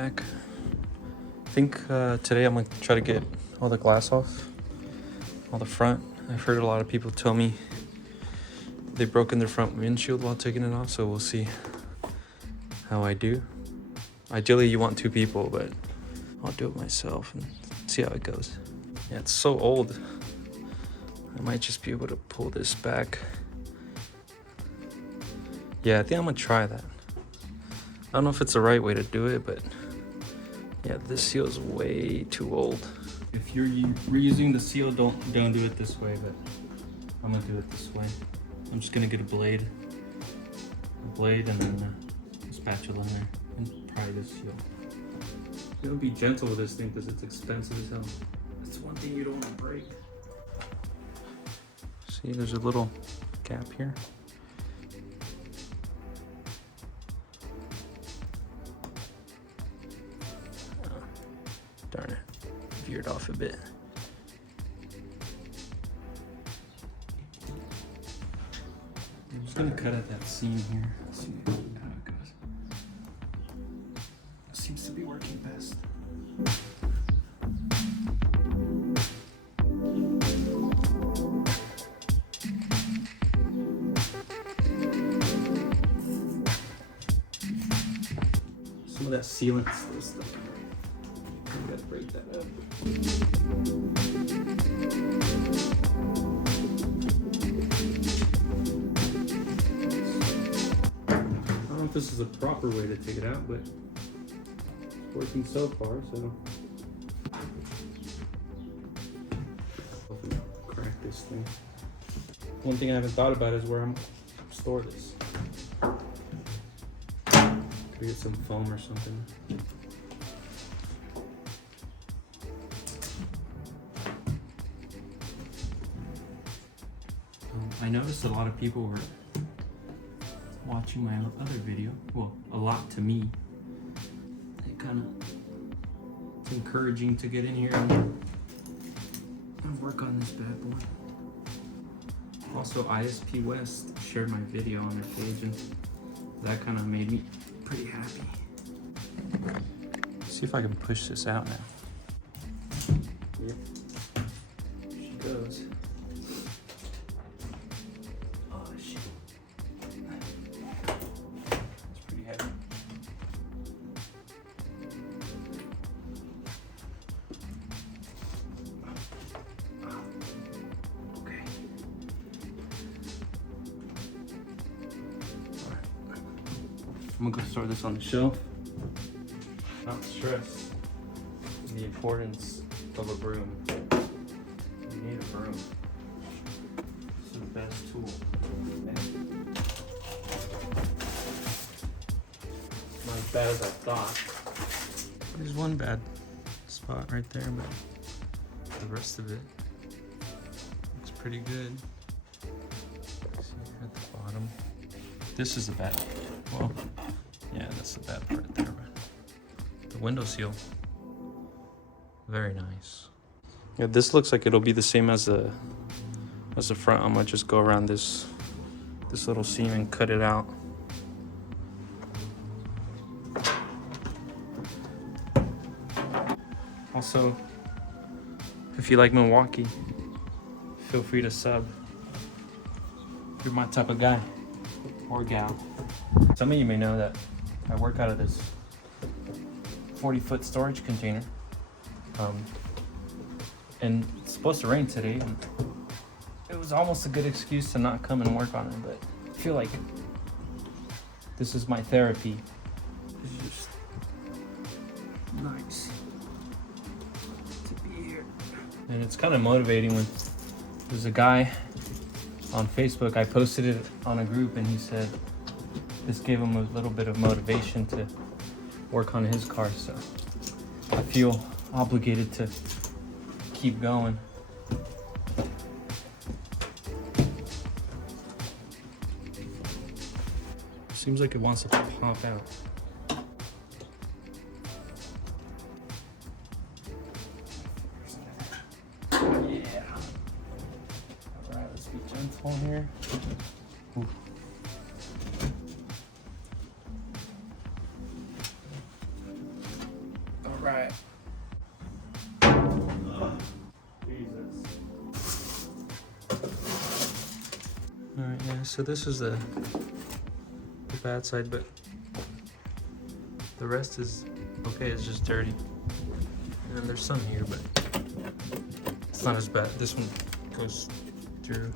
back. I think today I'm gonna try to get all the glass off, all the front. I've heard a lot of people tell me they've broken their front windshield while taking it off, so we'll see how I do. Ideally you want 2 people, but I'll do it myself and see how it goes. Yeah, it's so old. I might just be able to pull this back. Yeah, I think I'm gonna try that. I don't know if it's the right way to do it, but yeah, this seal is way too old. If you're reusing the seal, don't do it this way, but I'm gonna do it this way. I'm just gonna get a blade and then a spatula in there and pry this seal. You gotta be gentle with this thing because it's expensive as hell. That's one thing you don't want to break. See, there's a little gap here. Darn it, veered off a bit. I'm just gonna cut at that seam here. Let's see how it goes. It seems to be working best. Some of that sealant still stuck. We gotta break that up. I don't know if this is a proper way to take it out, but it's working so far, so. Crack this thing. One thing I haven't thought about is where I'm store this. Could get some foam or something. I noticed a lot of people were watching my other video. Well, a lot to me. It's encouraging to get in here and work on this bad boy. Also, ISP West shared my video on their page, and that kind of made me pretty happy. Let's see if I can push this out now. Yep. Here she goes. Oh shit. It's pretty heavy. Okay. I'm gonna go store this on the shelf. Not stress the importance of a broom. You need a broom. This is the best tool. Not as bad as I thought. There's one bad spot right there, but the rest of it looks pretty good. See at the bottom. This is the bad. Well, yeah, that's the bad part there, but the window seal, very nice. Yeah, this looks like it'll be the same as the front. I'm gonna just go around this little seam and cut it out. Also, if you like Milwaukee, feel free to sub. If you're my type of guy or gal. Some of you may know that I work out of this 40-foot storage container. And it's supposed to rain today, and it was almost a good excuse to not come and work on it, but I feel like this is my therapy. It's just nice to be here. And it's kind of motivating when there's a guy on Facebook, I posted it on a group, and he said this gave him a little bit of motivation to work on his car, so I feel obligated to keep going. Seems like it wants to pop out. Yeah. All right, let's be gentle here. Ooh. Yeah, so this is the bad side, but the rest is okay. It's just dirty. And then there's some here, but it's not as bad. This one goes through.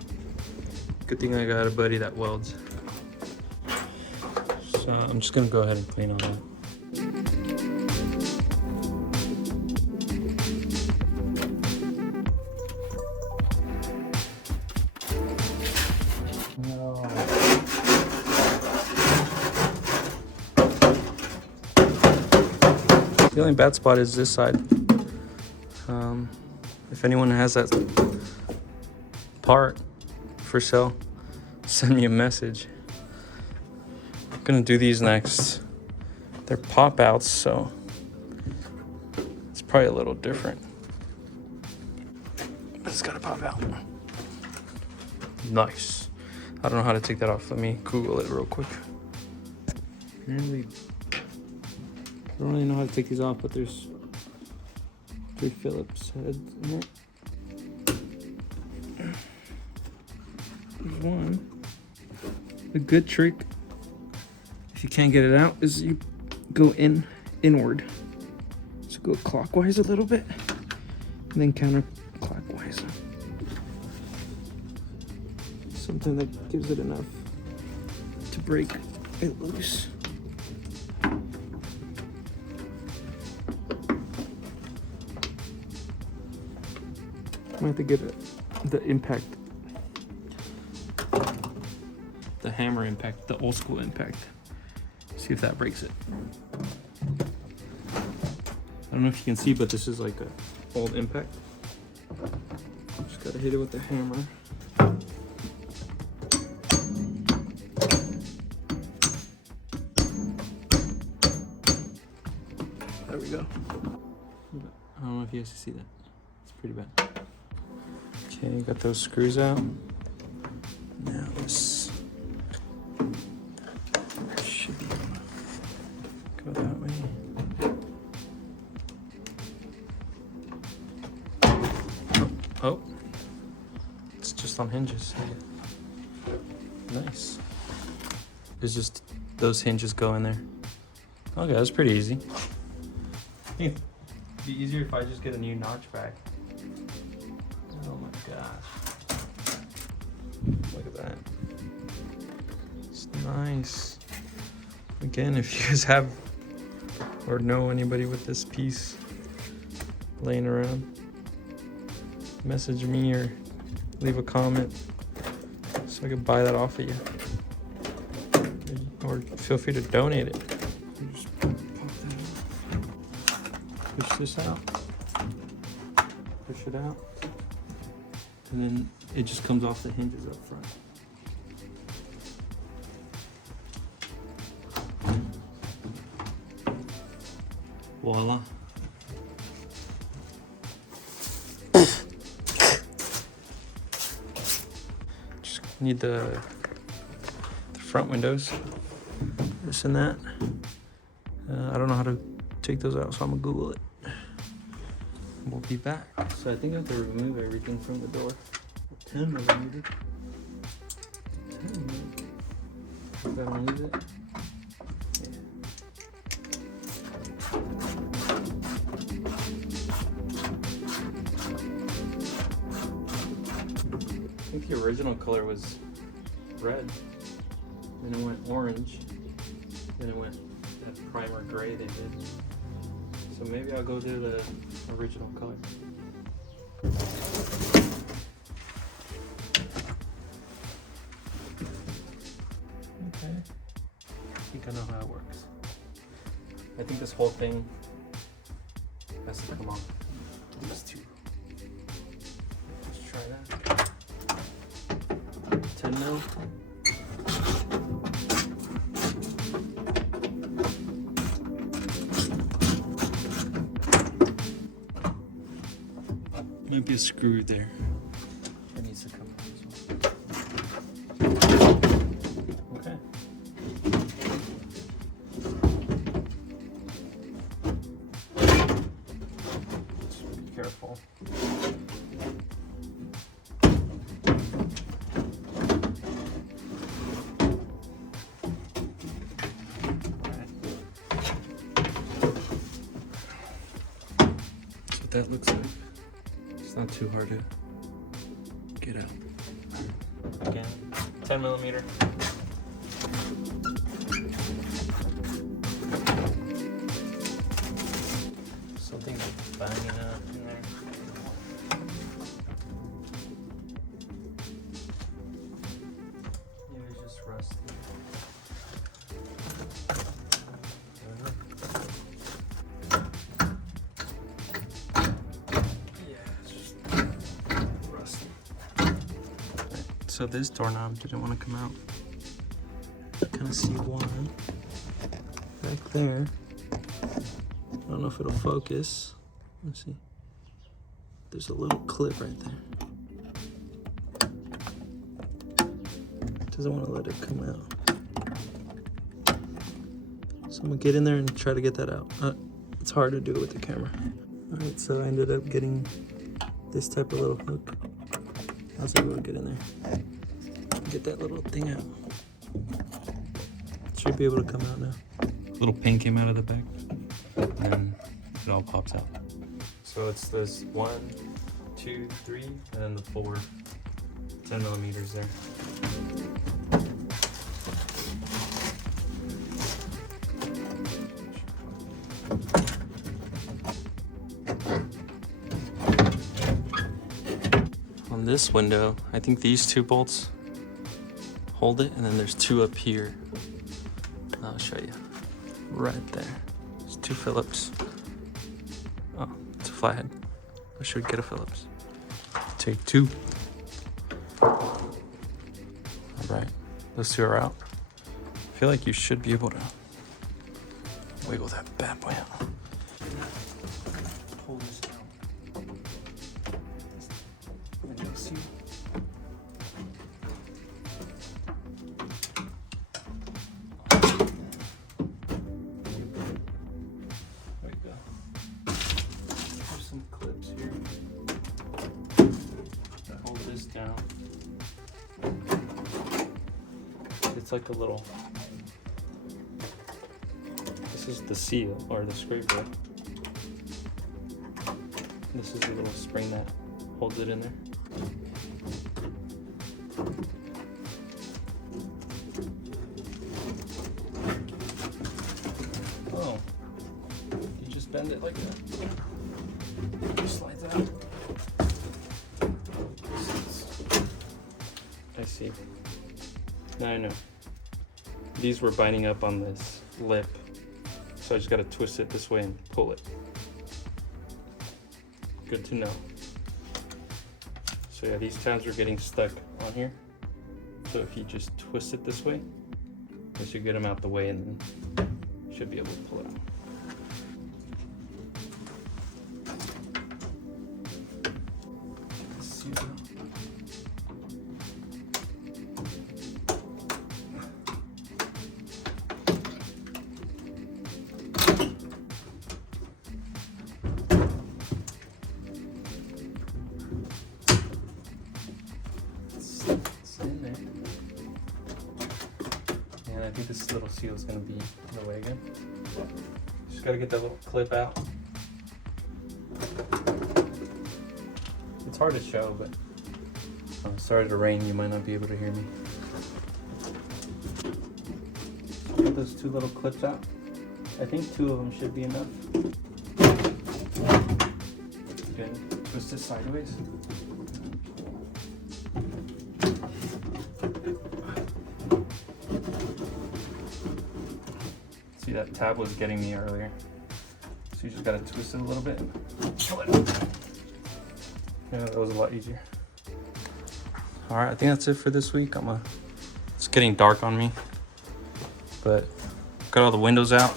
Good thing I got a buddy that welds. So I'm just gonna go ahead and clean all that. No. The only bad spot is this side. If anyone has that part for sale, send me a message. I'm gonna do these next. They're pop outs, so it's probably a little different. It's gotta pop out. Nice. I don't know how to take that off. Let me Google it real quick. Apparently, I don't really know how to take these off, but there's 3 Phillips heads in it. There's one. A good trick, if you can't get it out, is you go inward. So go clockwise a little bit, and then counterclockwise. Something that gives it enough to break it loose. I have to get the impact, the hammer impact, the old school impact. See if that breaks it. I don't know if you can see, but this is like a old impact. Just gotta hit it with the hammer. There we go. I don't know if you guys can see that. It's pretty bad. Okay, got those screws out. Now this should be go that way. Oh, it's just on hinges. Nice. It's just those hinges go in there. Okay, that's pretty easy. It'd be easier if I just get a new notchback. Oh my gosh. Look at that. It's nice. Again, if you guys have or know anybody with this piece laying around, message me or leave a comment so I can buy that off of you. Or feel free to donate it. Just pop that out. Push this out. Push it out. And then it just comes off the hinges up front. Voila. Just need the front windows, this and that. I don't know how to take those out, so I'm gonna Google it. We'll be back. So I think I have to remove everything from the door. 10 millimeter. 10 millimeter. I'm gonna use it. I think the original color was red, then it went orange, then it went that primer gray they did. So maybe I'll go to the original color. Okay, I think I know how it works. I think this whole thing has to come off. These two. Let's try that. 10 mil. Might be a screw there. It needs to come out as well. Okay. Just be careful. that looks like. It's not too hard to get out. Again, 10 millimeter. Something banging up in there. Yeah, it's just rusty. So this doorknob didn't want to come out. Kind of see one back there. I don't know if it'll focus. Let's see. There's a little clip right there. Doesn't want to let it come out. So I'm gonna get in there and try to get that out. It's hard to do it with the camera. All right, so I ended up getting this type of little hook. I was able to get in there. Get that little thing out. Should be able to come out now. Little pin came out of the back, and it all pops out. So it's this 1, 2, 3, and then the 4 10 millimeters there. On this window, I think these 2 bolts hold it, and then there's 2 up here. I'll show you. Right there. There's 2 Phillips. Oh, it's a flathead. I should get a Phillips. Take 2. Alright, those 2 are out. I feel like you should be able to wiggle that bad boy out. Pull this out. And you'll see. Down. It's like a little, this is the seal or the scraper. This is the little spring that holds it in there. Oh, you just bend it like that. It slides out. I see. Now I know. These were binding up on this lip, so I just gotta twist it this way and pull it. Good to know. So yeah, these tabs are getting stuck on here. So if you just twist it this way, this should get them out the way, and then you should be able to pull it out. I think this little seal is going to be in the way again. Just got to get that little clip out. It's hard to show, but it started to rain, you might not be able to hear me. Get those 2 little clips out. I think 2 of them should be enough. Good. Twist it sideways. See, that tab was getting me earlier. So you just gotta twist it a little bit and pull it out. Yeah, that was a lot easier. All right, I think that's it for this week. It's getting dark on me, but got all the windows out.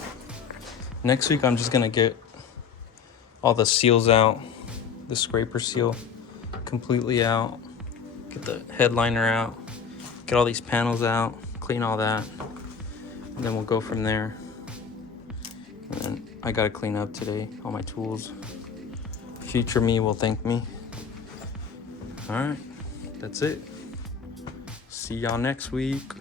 Next week, I'm just gonna get all the seals out, the scraper seal completely out, get the headliner out, get all these panels out, clean all that, and then we'll go from there. And then I gotta clean up today, all my tools. Future me will thank me. All right, that's it. See y'all next week.